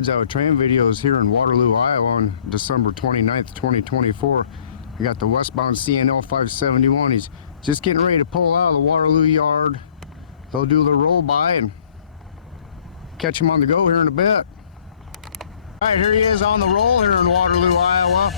Reds Out Train videos here in Waterloo, Iowa on December 29th, 2024. I got the westbound CN L571. He's just getting ready to pull out of the Waterloo yard. They'll do the roll by and catch him on the go here in a bit. All right, here he is on the roll here in Waterloo, Iowa.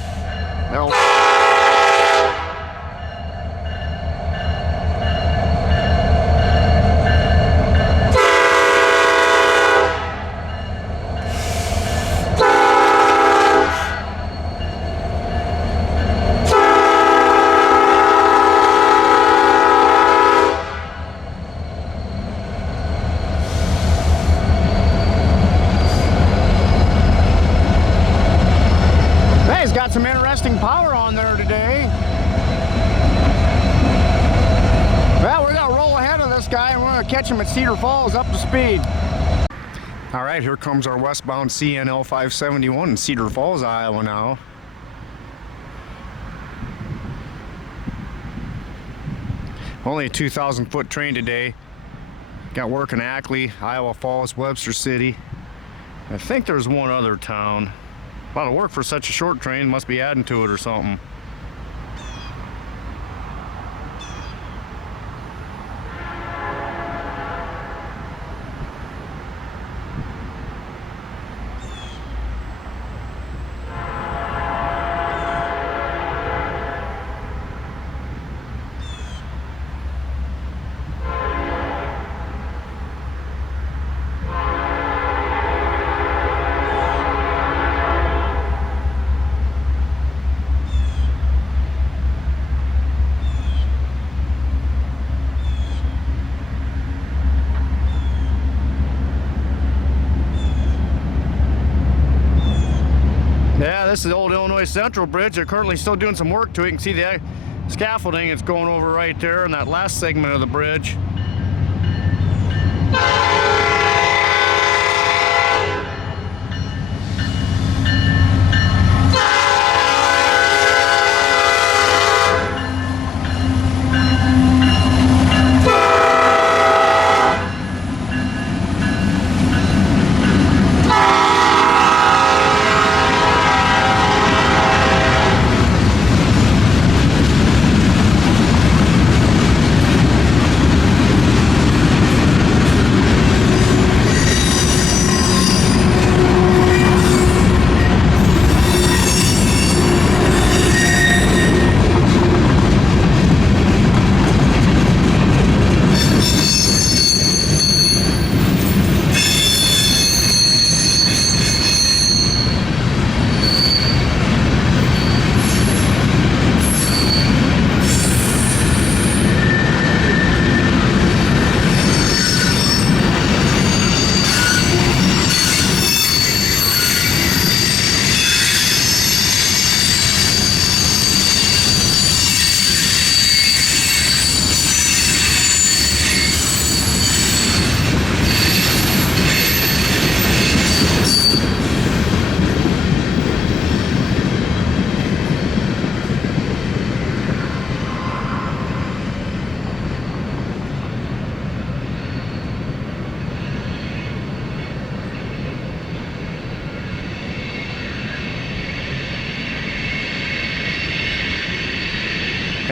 Got some interesting power on there today. Well, we're gonna roll ahead of this guy and we're gonna catch him at Cedar Falls up to speed. All right, here comes our westbound CN L571 in Cedar Falls, Iowa now. Only a 2,000 foot train today. Got work in Ackley, Iowa Falls, Webster City. I think there's one other town. A lot of work for such a short train, must be adding to it or something. Yeah, this is the old Illinois Central Bridge. They're currently still doing some work to it. You can see the scaffolding that's going over right there in that last segment of the bridge.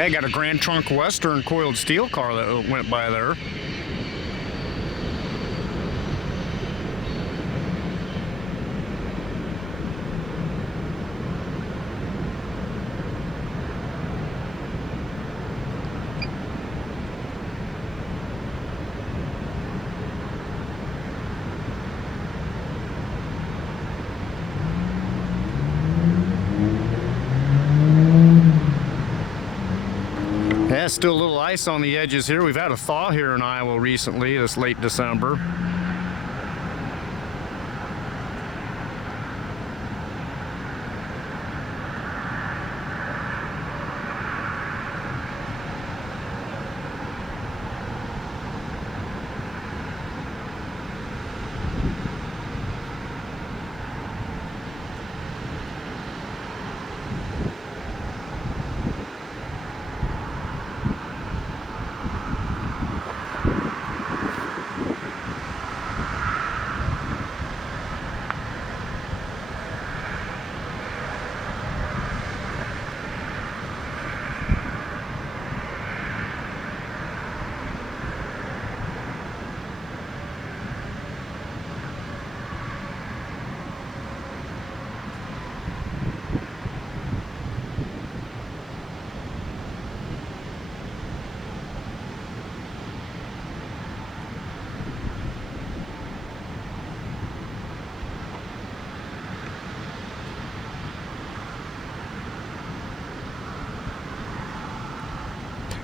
Hey, got a Grand Trunk Western coiled steel car that went by there. Yeah, still a little ice on the edges here. We've had a thaw here in Iowa recently, this late December.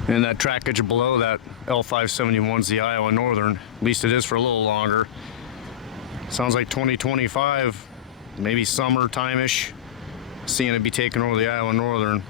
And that trackage below that L571 is the Iowa Northern. At least it is for a little longer. Sounds like 2025, maybe summertime-ish. Seeing it be taking over the Iowa Northern.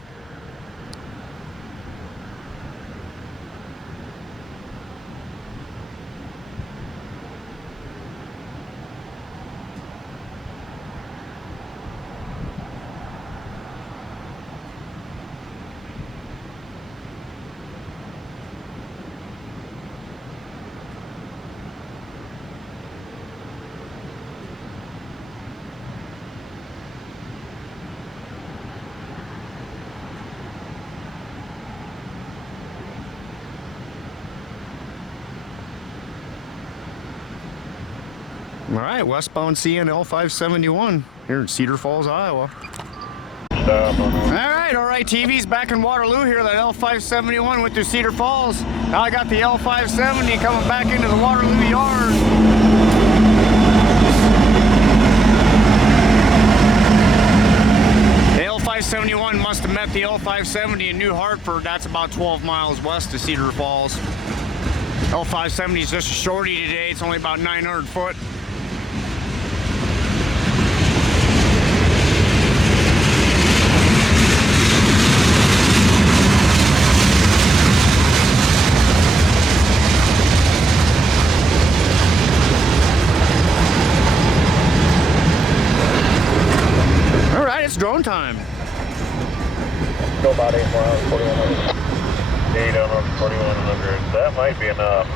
All right, westbound CN L571 here in Cedar Falls, Iowa. All right, TV's back in Waterloo here. That L571 went through Cedar Falls. Now I got the L570 coming back into the Waterloo yard. The L571 must have met the L570 in New Hartford. That's about 12 miles west of Cedar Falls. L570 is just a shorty today. It's only about 900 foot. It's drone time. Go about 8 more hours, 4100. 8 of them, 4100. That might be enough.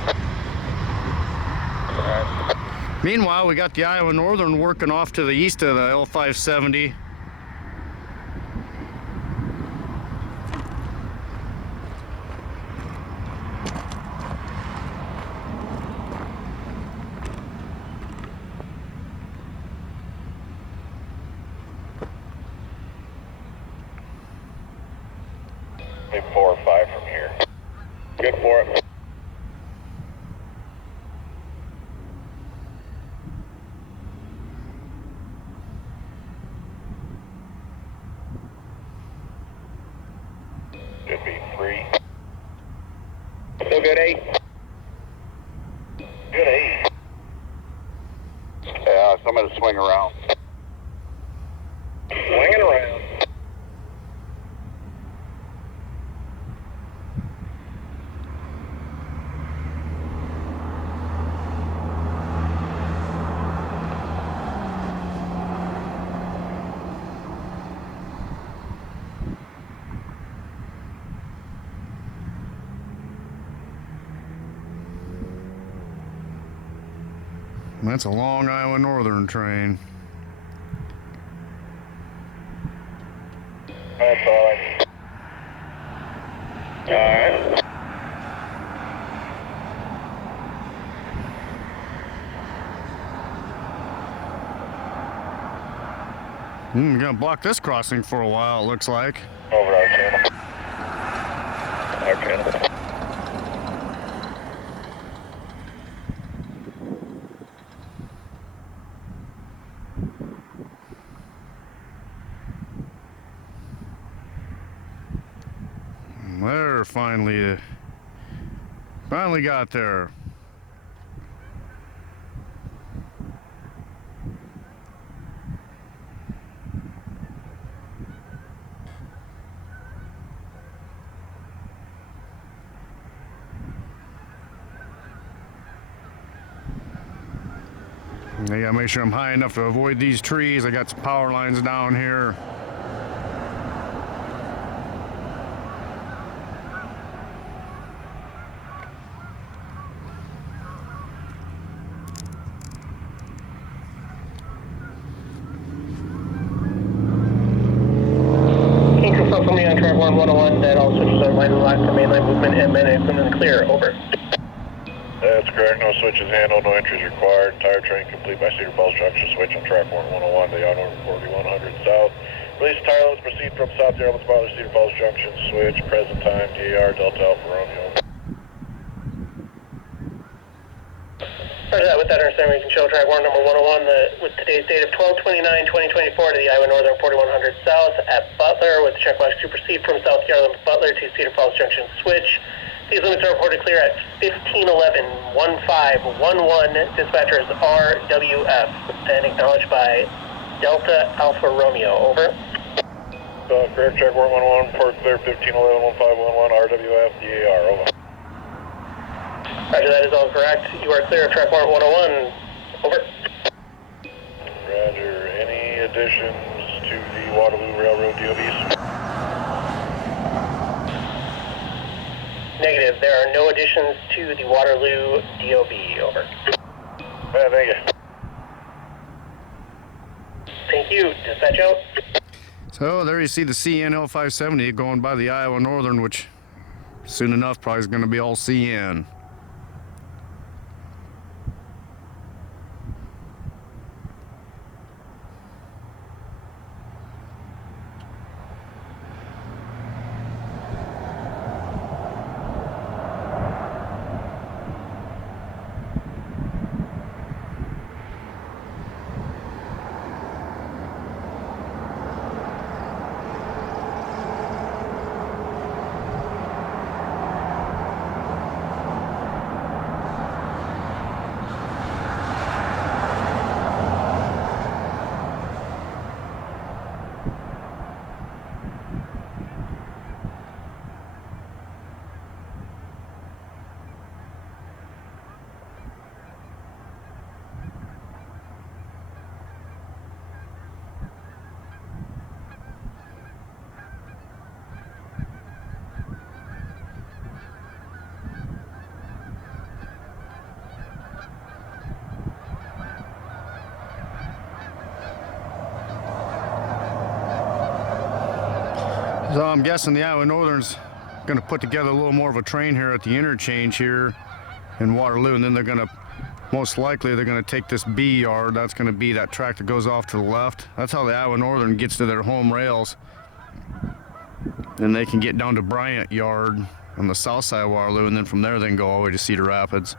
Meanwhile, we got the Iowa Northern working off to the east of the L570. Maybe 4 or 5 from here. Good for it. Should be 3. Still good 8. Good 8. Yeah, so I'm going to swing around. Swinging around. That's a long Iowa Northern train. That's all I need. Alright. We're gonna block this crossing for a while, it looks like. Over our channel. Our channel. There, finally got there. I gotta make sure I'm high enough to avoid these trees. I got some power lines down here. From me on track 101, that all switches are line locked to mainline movement and equipment clear, over. That's correct, no switches handled, no entries required. Entire train complete by Cedar Falls Junction, switch on track 101 to the Iowa 4100 south. Release tire loads, proceed from south to Airman's Butler, Cedar Falls Junction, switch, present time, DAR, Delta Alpha Romeo. Roger that, with that understanding, we can show track warrant number 101 with today's date of 12/29/2024 to the Iowa Northern 4100 south at Butler with check marks to proceed from South Yarland Butler to Cedar Falls Junction switch. These limits are reported clear at 1511-1511. Dispatchers RWF and acknowledged by Delta Alpha Romeo. Over. Correct, track 111, port clear 1511-1511, RWF, DAR, over. Roger, that is all correct. You are clear of track 101. Over. Roger. Any additions to the Waterloo Railroad DOBs? Negative. There are no additions to the Waterloo DOB. Over. Thank you. Thank you. Dispatch out. So there you see the CN L570 going by the Iowa Northern, which soon enough probably is going to be all CN. So I'm guessing the Iowa Northern's going to put together a little more of a train here at the interchange here in Waterloo, and then they're going to, most likely, they're going to take this B yard. That's going to be that track that goes off to the left. That's how the Iowa Northern gets to their home rails. Then they can get down to Bryant Yard on the south side of Waterloo, and then from there they can go all the way to Cedar Rapids.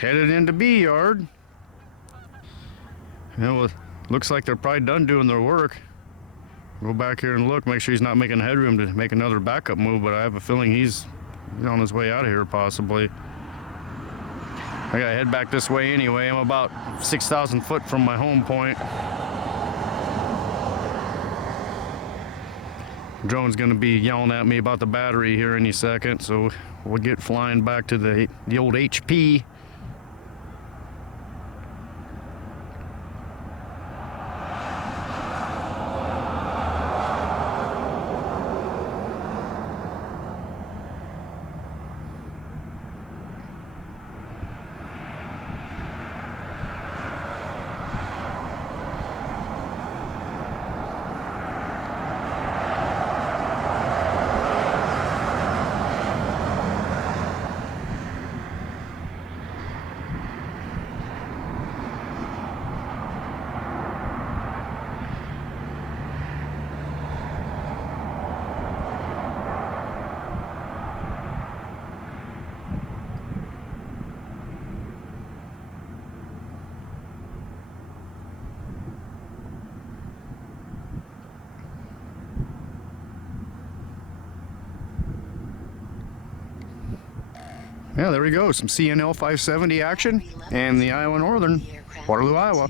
Headed into B yard. Well, it looks like they're probably done doing their work. Go back here and look, make sure he's not making headroom to make another backup move, but I have a feeling he's on his way out of here possibly. I gotta head back this way anyway. I'm about 6,000 foot from my home point. Drone's gonna be yelling at me about the battery here any second, so we'll get flying back to the old HP. Yeah, there we go. Some CN L570 action and the Iowa Northern, Waterloo, Iowa.